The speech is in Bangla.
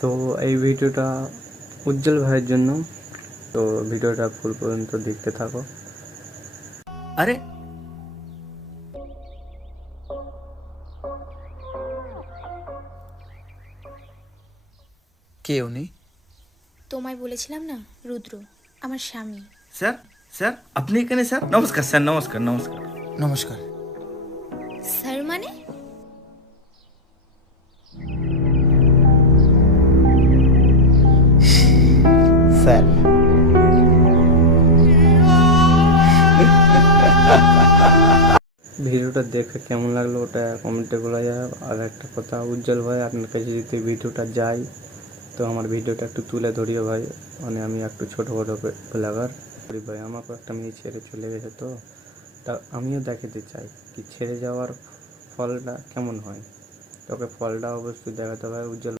তো এই ভিডিওটা উজ্জ্বল ভাইয়ের জন্য। তো ভিডিওটা ফুল পর্যন্ত দেখতে থাকো। আরে কে উনি? তোমায় বলেছিলাম না, রুদ্র আমার স্বামী। স্যার, স্যার আপনি এখানে? স্যার নমস্কার, স্যার নমস্কার নমস্কার নমস্কার। স্যার মানে? স্যার, ভিডিওটা দেখে কেমন লাগলো ওটা কমেন্টে বলা যায়। আর একটা কথা, উজ্জ্বল ভাই আপনার কাছে যদি ভিডিওটা যায় তো আমার ভিডিওটা একটু তুলে ধরিও ভাই। মানে আমি একটু ছোটো বড়ো ব্লগার ভাই, আমাকেও একটা মেয়ে ছেড়ে চলে গেছে, তো তা আমিও দেখাতে চাই কি ছেড়ে যাওয়ার ফলটা কেমন হয়। তোকে ফলটা অবশ্যই দেখাতে হবে উজ্জ্বল।